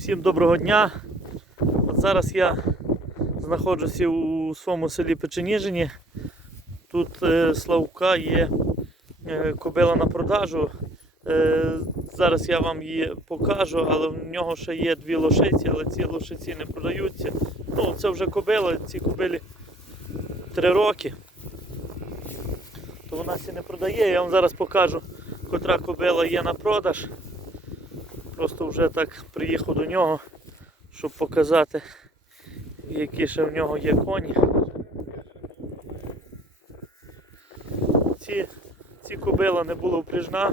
Всім доброго дня. От зараз я знаходжуся у своєму селі Печеніжині. Тут е, Славка є е, кобила на продажу. Е, зараз я вам її покажу, але в нього ще є дві лошиці, але ці лошиці не продаються. Ну, це вже кобила, ці кобилі три роки. То вона ще не продає. Я вам зараз покажу, котра кобила є на продаж. Просто вже так приїхав до нього, щоб показати, які ще в нього є коні. Ці, ці кобила не була впряжна,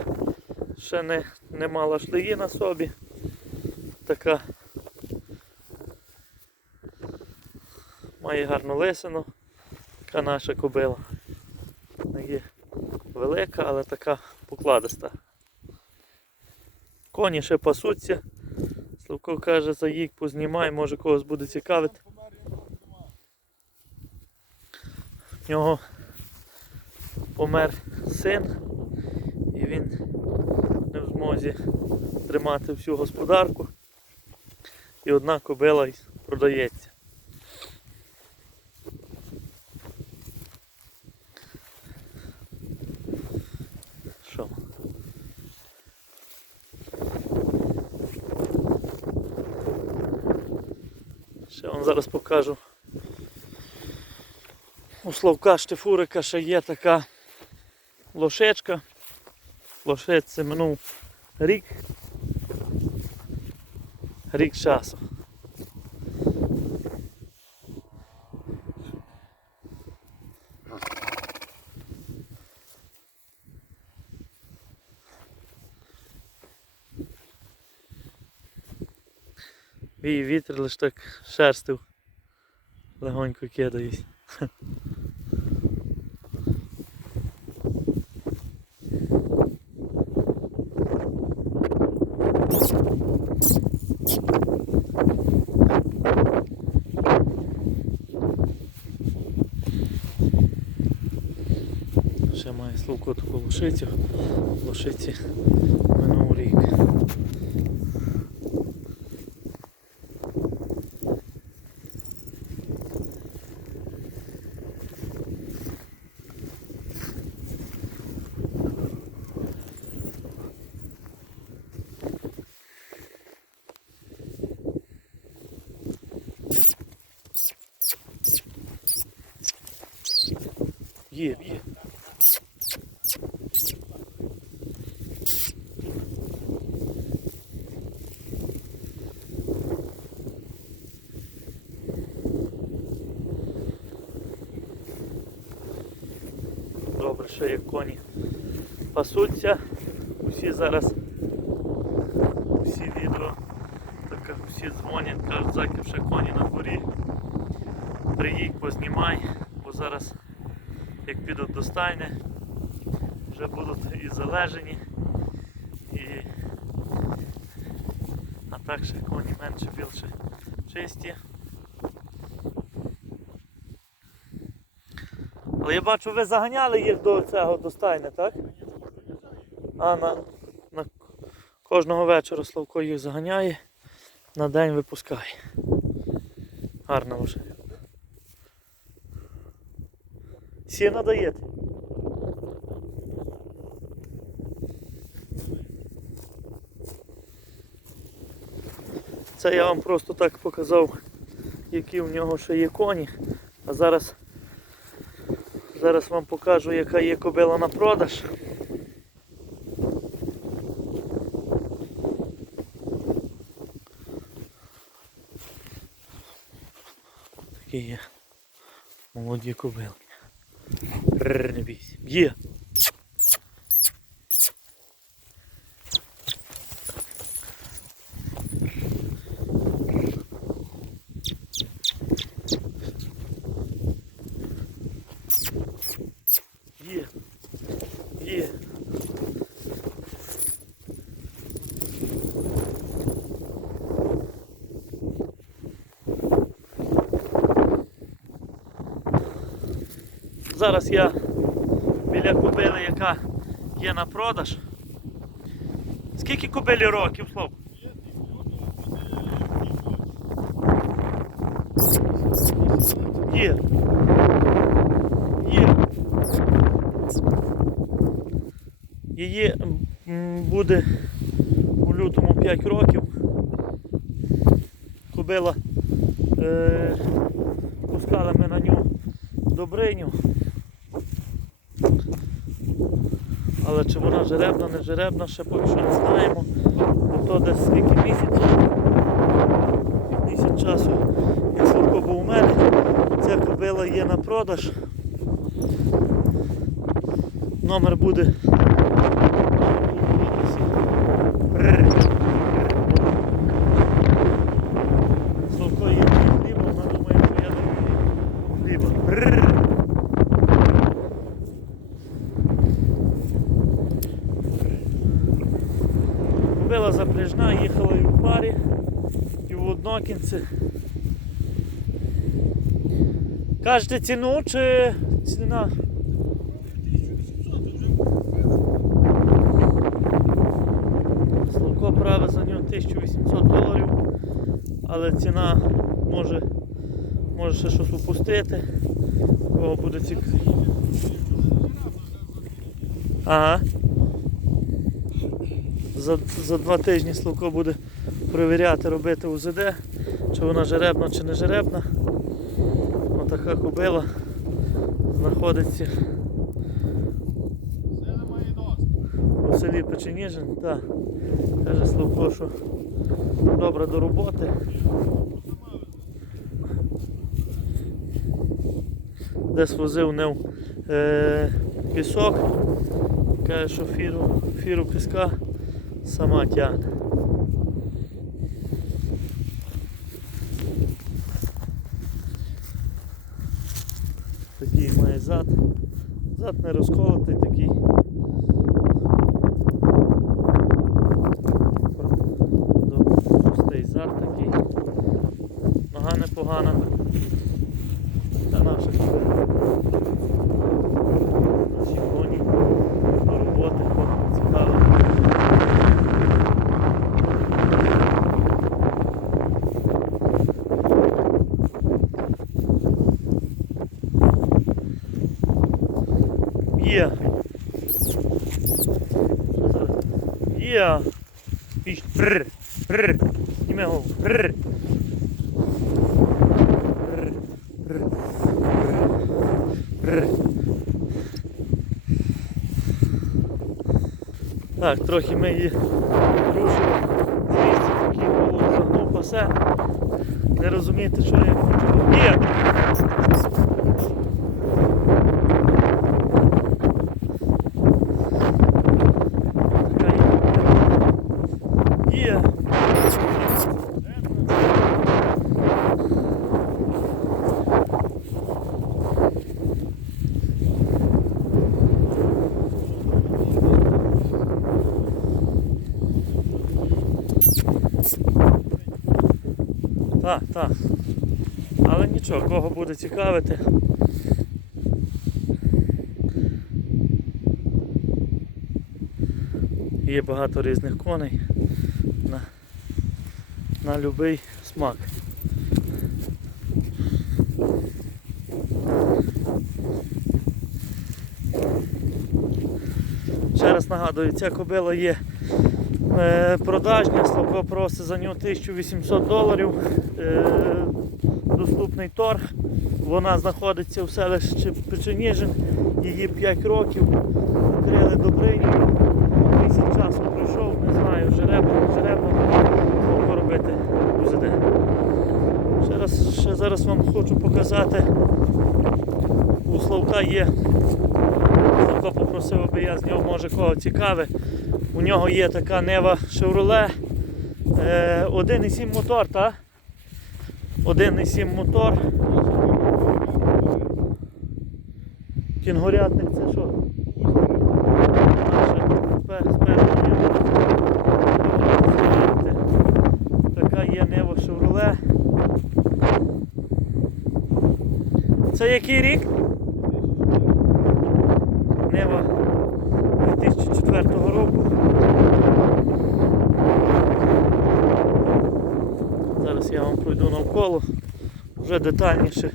ще не, не мала шлеї на собі. Така має гарну лисину, така наша кобила. Не є велика, але така покладиста. Коні ще пасуться. Славко каже, заїдь, познімай, може когось буде цікавити. В нього помер син і він не в змозі тримати всю господарку. І одна кобила продається. Що? Ще вам зараз покажу. У Славка Штефурика ще є така лошечка. Лошеці минув рік. Рік часу. Вій вітер лиш так шерстив. Легонько кидають. Ще має слуку таку лошицю. Лошиці минув рік. Є. Добре, що як коні пасуться. Усі зараз усі відео, так всі дзвонять, кажуть, заків ще коні на дворі. Приїдь, познімай, бо зараз як підуть до стайни, вже будуть і залежені, і а так ще коні менше більше чисті. Але я бачу, ви заганяли їх до цього до стайни, так? А на, на кожного вечора Славко їх заганяє, на день випускає. Гарна лошадь. Сіна даєте? Це я вам просто так показав, які в нього ще є коні. А зараз, зараз вам покажу, яка є кобила на продаж. Такі є молоді кобили. Не бійся. Є. Зараз я біля кобили, яка є на продаж. Скільки кобилі років, Слав? Є. Є. Її буде у лютому 5 років. Кобила, е, пускали ми на нього добриню. Але чи вона жеребна, не жеребна, ще поки що не знаємо. Бо то десь скільки місяців. Місяць часу, як Славко був у мене, ця кобила є на продаж. Номер буде. Славко є хліба, вона думає, що я даю їй хліба. Кобила запряжна, їхала і в парі, і в однокінці. Кажете ціну чи ціна? Славко праве за нього 1800 доларів, але ціна може, може ще щось упустити. Кого буде цікаво. Ага. За, за два тижні Славко буде перевіряти, робити УЗД, чи вона жеребна, чи не жеребна. Отака кобила знаходиться у селі Печеніжин. Так. Каже Славко, що добре до роботи. Десь возив нив е, пісок. Каже, що фіру, фіру піска сама тягне. Такий має зад. Зад не розколотий такий. Простий зад такий. Нога непогана. Та наша коні до роботи, кому цікаво. Є. Є. Піш. Прр. Прр. Німе голову. Прр. Так, трохи ми її рушили. Звідси такий голову загнув пасе. Не розумієте, що я хочу. Є! Така є. Є. Так, так. Але нічого, кого буде цікавити. Є багато різних коней на, на будь-який смак. Ще раз нагадую, ця кобила є е, продажня, Славко просить за нього 1800 доларів. Е, доступний торг. Вона знаходиться в селищі Печеніжин, її 5 років. Крили Добринію. Місяць часу пройшов, не знаю, жеребно, жеребно, Славко робити УЗД. Ще раз, ще зараз вам хочу показати. У Славка є. Славко попросив, аби я з нього може кого цікаве. У нього є така Нева Chevrolet. Е, 1,7 мотор, так? 1,7 мотор. Кінгурятник це що? Така є Нева Chevrolet. Це який рік? Нева 2004 року. Зараз я вам пройду навколо. Вже детальніше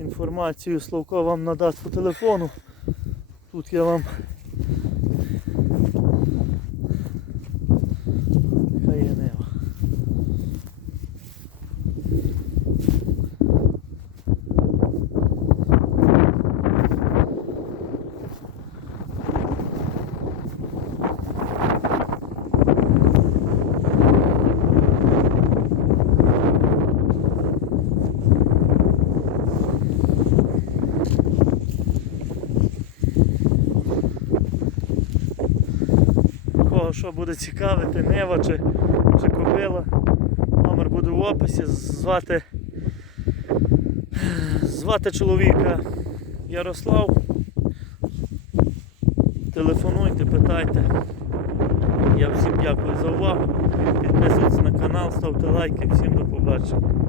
інформацію Славко вам надасть по телефону. Тут я вам Яка є нева. Кого буде цікавити, Нева чи, чи кобила. Номер буде в описі. Звати, звати чоловіка Ярослав. Телефонуйте, питайте. Я всім дякую за увагу. Підписуйтесь на канал, ставте лайки. Всім до побачення.